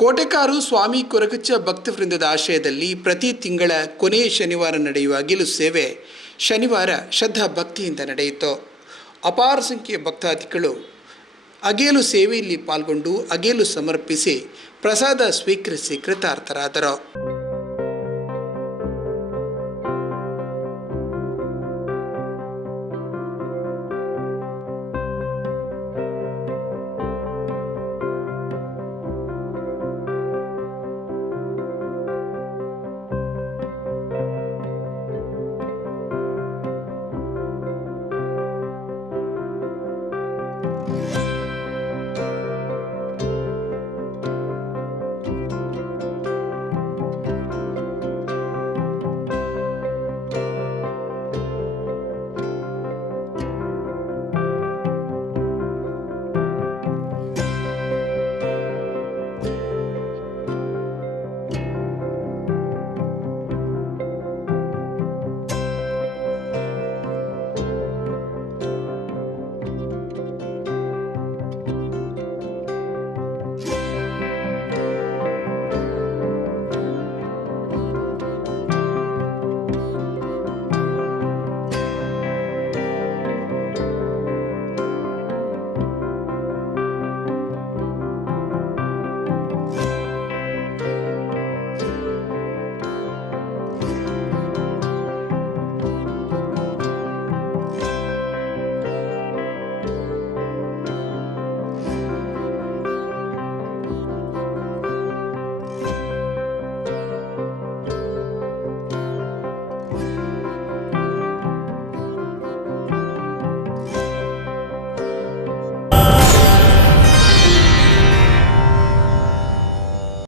ಕೋಟೆಕಾರು ಸ್ವಾಮಿ ಕೊರಗಚ್ಚ ಭಕ್ತವೃಂದದ ಆಶಯದಲ್ಲಿ ಪ್ರತಿ ತಿಂಗಳ ಕೊನೆಯ ಶನಿವಾರ ನಡೆಯುವ ಅಗಿಲು ಸೇವೆ ಶನಿವಾರ ಶ್ರದ್ಧಾ ಭಕ್ತಿಯಿಂದ ನಡೆಯಿತು. ಅಪಾರ ಸಂಖ್ಯೆಯ ಭಕ್ತಾದಿಗಳು ಅಗೇಲು ಸೇವೆಯಲ್ಲಿ ಪಾಲ್ಗೊಂಡು ಅಗೇಲು ಸಮರ್ಪಿಸಿ ಪ್ರಸಾದ ಸ್ವೀಕರಿಸಿ ಕೃತಾರ್ಥರಾದರು.